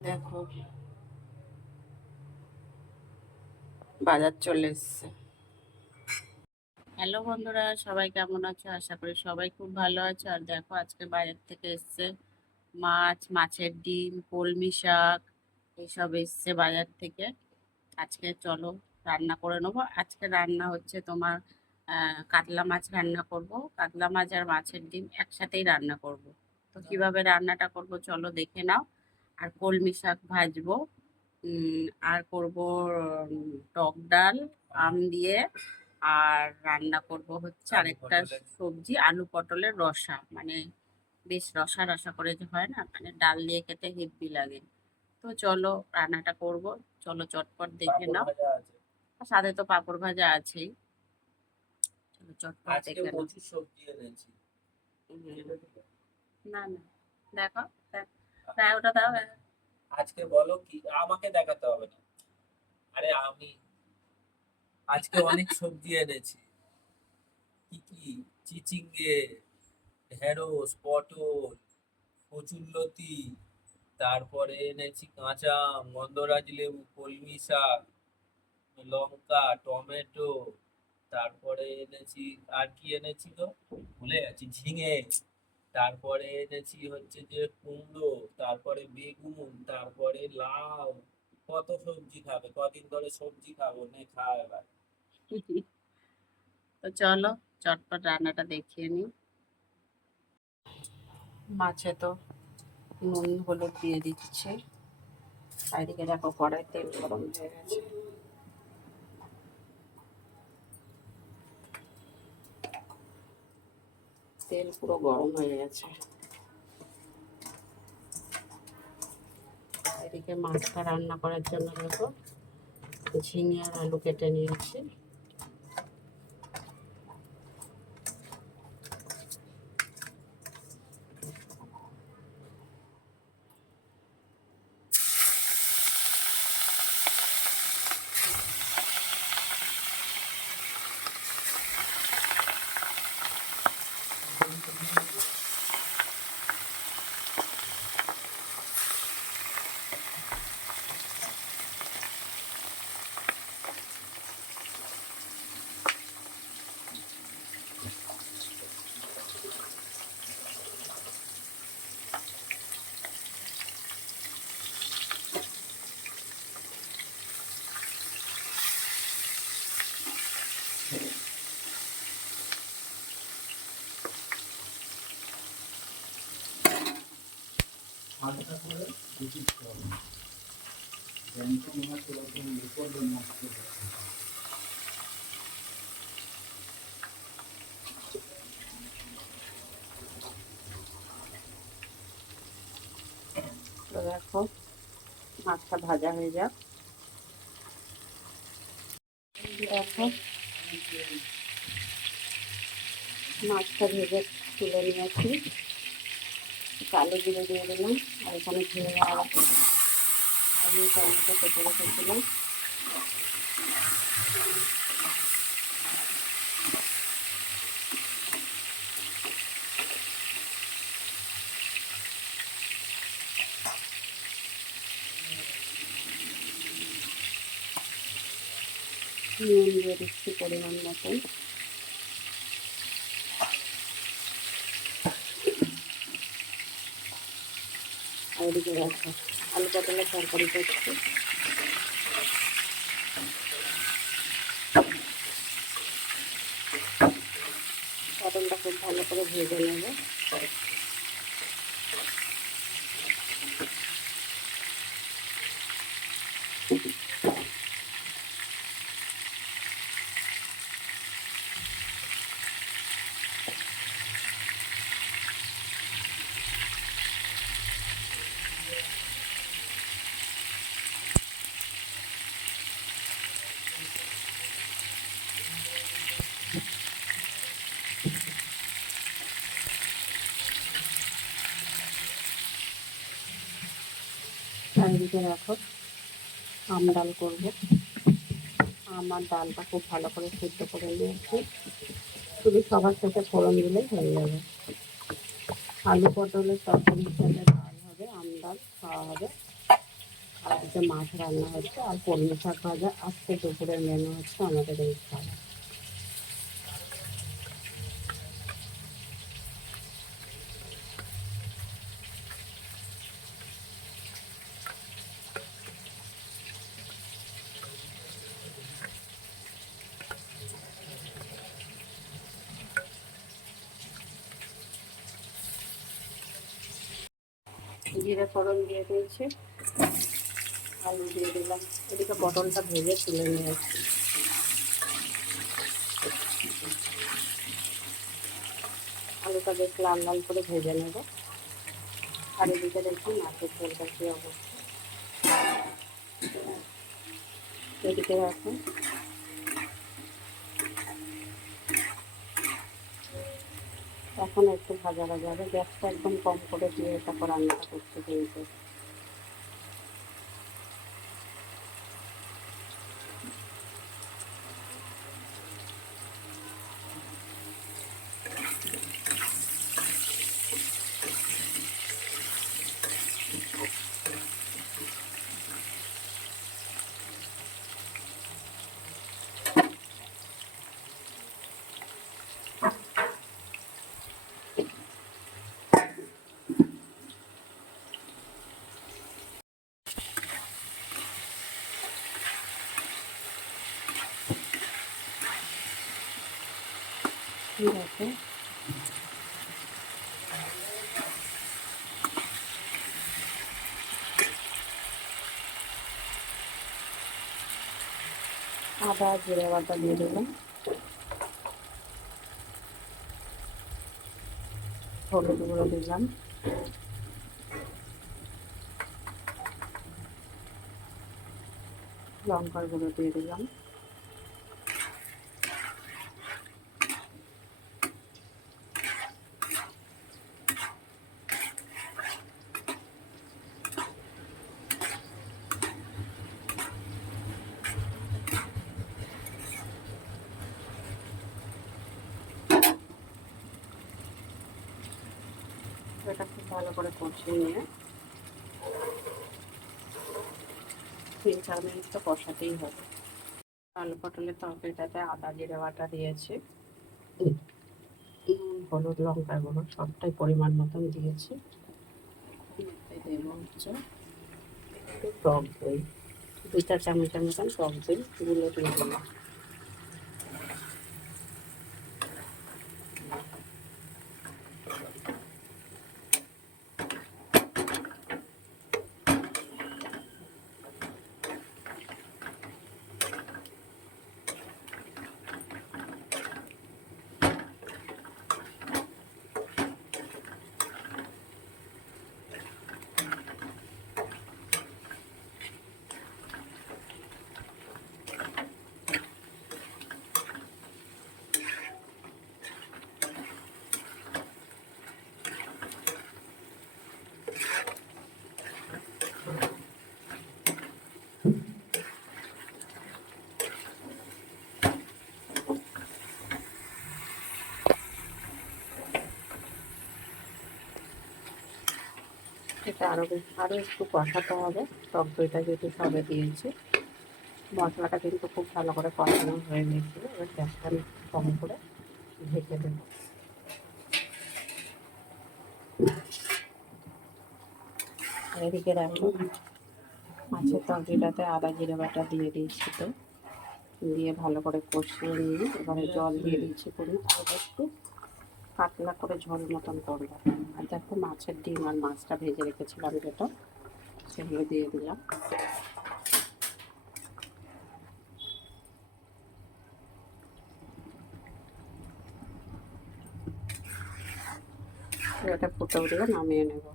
দেখো বাজার চলে এসছে। হ্যালো বন্ধুরা, সবাই কেমন আছো? আশা করি সবাই খুব ভালো আছো। আর দেখো আজকে বাজার থেকে এসছে মাছ, মাছের ডিম, কলমি শাক এইসব এসছে বাজার থেকে। আজকে চলো রান্না করে নেবো। আজকে রান্না হচ্ছে তোমার কাতলা মাছ রান্না করব। কাতলা মাছ আর মাছের ডিম একসাথেই রান্না করব। তো কিভাবে রান্নাটা করব চলো দেখে নাও। আর কলমি শাক ভাজবো। আর করব টক ডাল আম দিয়ে। আর রান্না করব হচ্ছে আরেকটা সবজি, আলু পটলের রসা, মানে বেশ রসা রসা করে যে হয় না, মানে ডাল দিয়ে খেতে হেব্বি লাগে। তো চলো রান্নাটা করব। চলো চটপট দেখে নাও। আর সাথে তো পাঁপড় ভাজা আছেই। চলো চটপট দেখে নাও। না না, দেখো তাই ওটা দাও। আজকে বলো কি, আমাকে দেখাতে হবে না। আরে আমি আজকে অনেক সবজি এনেছি। কি কি? চিচিঙ্গে, ঢেঁড়স, পটল, কচুরলতি, তারপরে এনেছি কাঁচা আম, গন্ধরাজ লেবু, কলমি শাক, লঙ্কা, টমেটো, তারপরে এনেছি, আর কি এনেছি তো ভুলে গেছি, ঝিঙে, তারপরে এনেছি হচ্ছে যে কুমড়ো, তারপরে বেগুন, তারপরে লাউ। কত সবজি খাবে? কদিন ধরে সবজি খাবো, নে খা এবার। তো চলো চটপট রান্নাটা দেখিয়ে নিই। মাছে তো নুন হলুদ দিয়ে দিচ্ছে। আর এদিকে দেখো কড়াই তেল গরম হয়ে গেছে। তেল পুরো গরম হয়ে গেছে। এদিকে মাছটা রান্না করার জন্য দেখো ঝিঙে আর আলু কেটে নিয়েছি। হালকা করে দুটি করো, জ্যান্ত মাছ ওরকম বিপদ নষ্ট হবে। তো দেখো মাছটা ভাজা হয়ে যাক। দেখো মাছটা ভেজে তুলে নিয়েছি। কালো জিরে দিয়ে দিলাম। আর এখানে ঝিঙে আর আলু টমেটো কেটে রেখেছিলাম। নুন দিয়ে দিচ্ছি পরিমাণ মতন। আর এদিকে দেখো আলু পটলের তরকারি করছি। পটলটা খুব ভালো করে ভেজে নেব। আর এদিকে দেখো আম ডাল করবো। আমার ডালটা খুব ভালো করে সিদ্ধ করে নিয়েছি। শুধু সবার শেষে ফোড়ন দিলেই হয়ে যাবে। আলু পটলের তরকারির সাথে ডাল হবে, আম ডাল খাওয়া হবে। আর আজকে মাছ রান্না হচ্ছে আর কলমি শাক ভাজা। আজকে দুপুরের মেনু হচ্ছে আমাদের এই খাবার। জিরে ফোড়ন দিয়ে দিয়েছি, আলু দিয়ে দিলাম। এদিকে পটলটা ভেজে তুলে নিয়েছি। আলুটা বেশ লাল লাল করে ভেজে নেব। আর এদিকে দেখুন মাছের ঝোলটা কি অবস্থা। এদিকে এখন একটু ভাজা ভাজা হবে। গ্যাসটা একদম কম করে দিয়ে তারপর রান্নাটা করতে কিন্তু। ঠিক আছে, আদা জিরে বাটা দিয়ে দিলাম, হলুদ গুঁড়ো দিলাম, লঙ্কার গুঁড়ো দিয়ে দিলাম, এটা খুব ভালো করে কষিয়ে নিয়ে 3-4 মিনিট তো কষাতেই হবে। আলু পটলের তরকারিটাতে আদা জিরে বাটা দিয়েছি, নুন হলুদ লঙ্কার গুঁড়ো সবটাই পরিমাণ মতন দিয়েছি। দেব হচ্ছে একটু টক দই, 2-4 চামচের মতন টক দই গুলো দিয়ে দিলাম। এটা আরও একটু কষাতে হবে। টক দইটা যেহেতু সবে দিয়েছি, মশলাটা কিন্তু খুব ভালো করে কষানো হয়ে গিয়েছিলো। এবার গ্যাসটা আমি কম করে ঢেকে দেব। এদিকে রাখি মাছের তরকারিটাতে আদা জিরে বাটা দিয়ে দিয়েছি, তো দিয়ে ভালো করে কষিয়ে নিয়ে এবারে জল দিয়ে দিচ্ছি করে, আর একটু পাতলা করে ঝোল মতন করবো। আর দেখো মাছের ডিম আর মাছটা ভেজে রেখেছিলাম যেটা, সেগুলো দিয়ে দিলাম। এটা ফুটে উঠলে নামিয়ে নেব।